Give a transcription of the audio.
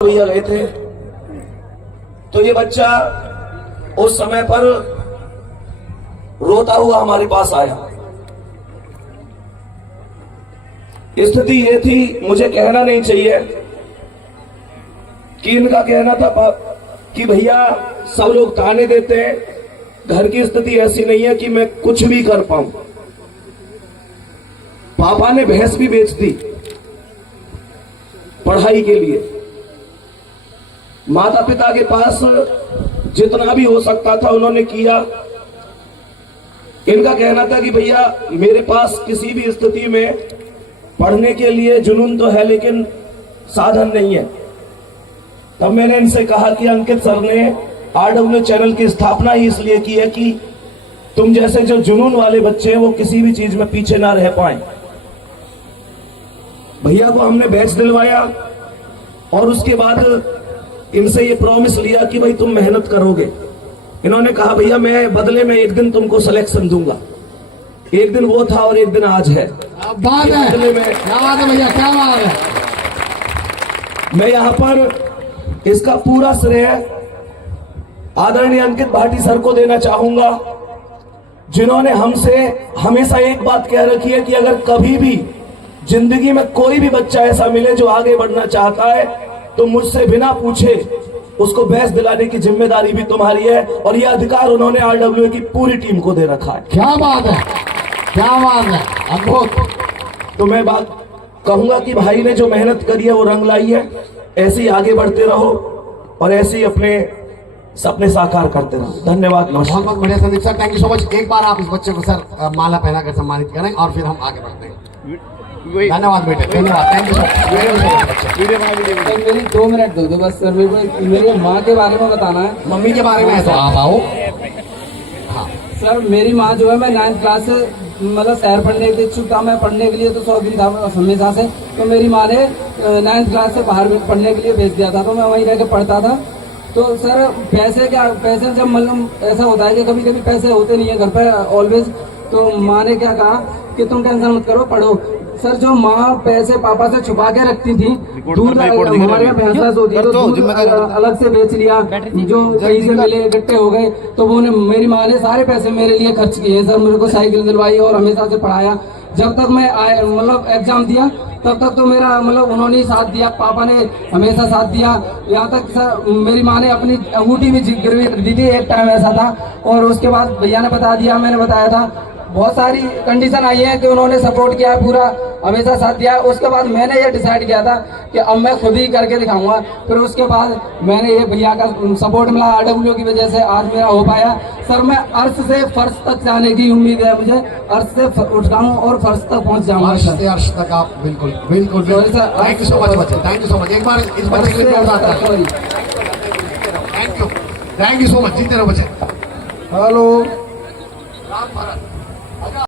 भैया गए थे तो ये बच्चा उस समय पर रोता हुआ हमारे पास आया। स्थिति ये थी, मुझे कहना नहीं चाहिए कि इनका कहना था कि भैया सब लोग ताने देते हैं, घर की स्थिति ऐसी नहीं है कि मैं कुछ भी कर पाऊं। पापा ने भैंस भी बेच दी पढ़ाई के लिए। माता पिता के पास जितना भी हो सकता था उन्होंने किया। इनका कहना था कि भैया मेरे पास किसी भी स्थिति में पढ़ने के लिए जुनून तो है लेकिन साधन नहीं है। तब मैंने इनसे कहा कि अंकित सर ने RW चैनल की स्थापना ही इसलिए की है कि तुम जैसे जो जुनून वाले बच्चे हैं वो किसी भी चीज में पीछे ना रह पाए। भैया को हमने बैच दिलवाया और उसके बाद इनसे ये प्रॉमिस लिया कि भाई तुम मेहनत करोगे। इन्होंने कहा भैया मैं बदले में एक दिन तुमको सिलेक्शन दूंगा। एक दिन वो था और एक दिन आज है। बात है, बदले में क्या बात है भैया, क्या बात है। मैं यहाँ पर इसका पूरा श्रेय आदरणीय अंकित भाटी सर को देना चाहूंगा, जिन्होंने हमसे हमेशा एक बात कह रखी है कि अगर कभी भी जिंदगी में कोई भी बच्चा ऐसा मिले जो आगे बढ़ना चाहता है तो मुझसे बिना पूछे उसको बैच दिलाने की जिम्मेदारी भी तुम्हारी है। और यह अधिकार उन्होंने RW की पूरी टीम को दे रखा है। क्या बात है, क्या बात है, अद्भुत। तो मैं बात कहूंगा कि भाई ने जो मेहनत करी है वो रंग लाई है। ऐसे ही आगे बढ़ते रहो और ऐसे ही अपने सपने साकार करते रहो। धन्यवाद, नमस्कार। बहुत बढ़िया Sandeep sir, thank you so much. एक बार आप इस बच्चे को सर माला पहनाकर सम्मानित करें और फिर हम आगे बढ़ते हैं। धन्यवाद बेटे, धन्यवाद, थैंक यू सर। मेरी 2 मिनट दो बस सर, मेरी माँ के बारे में बताना है। मम्मी के बारे में है तो आप आओ। हाँ सर मेरी माँ जो है, मैं 9th क्लास से मतलब शहर पढ़ने के इच्छुक था। मैं पढ़ने के लिए तो शौकीन था हमेशा से। तो मेरी माँ ने 9th क्लास से बाहर पढ़ने के लिए भेज दिया था, तो मैं वहीं रह के पढ़ता था। तो सर पैसे जब मतलब ऐसा होता है कि कभी कभी पैसे होते नहीं है घर पे ऑलवेज। तो माँ ने क्या कहा कि तुम टेंशन मत करो, पढ़ो। सर जो माँ पैसे पापा से छुपा के रखती थी, दूध हमारे यहाँ भैंस होती है तो दूध अलग से बेच लिया, जो कहीं से मिले इकट्ठे हो गए तो वो मेरी माँ ने सारे पैसे मेरे लिए खर्च किए। सर मेरे को साइकिल दिलवाई और हमेशा से पढ़ाया। जब तक मैं मतलब एग्जाम दिया तब तक तो मेरा मतलब उन्होंने ही साथ दिया, पापा ने हमेशा साथ दिया। यहाँ तक सर मेरी माँ ने अपनी अंगूठी भी गिरवी दी थी, एक टाइम ऐसा था। और उसके बाद भैया ने बता दिया, मैंने बताया था, बहुत सारी कंडीशन आई है कि उन्होंने सपोर्ट किया, पूरा हमेशा साथ दिया। उसके बाद मैंने ये डिसाइड किया था कि अब मैं खुद ही करके दिखाऊंगा। फिर उसके बाद मैंने ये भैया का सपोर्ट मिला, RW की वजह से आज मेरा हो पाया। सर मैं अर्श से फर्श तक जाने की उम्मीद है मुझे। अर्श से उठ रहा हूँ और फर्श तक पहुँच जाऊंगा। अर्श तक आप बिल्कुल बिल्कुल। थैंक यू सो मच बच्चे, थैंक यू सो मच। एक बार इस बच्चे के लिए थैंक यू सो मच। जीते रहो बच्चे। हेलो। राम भारत।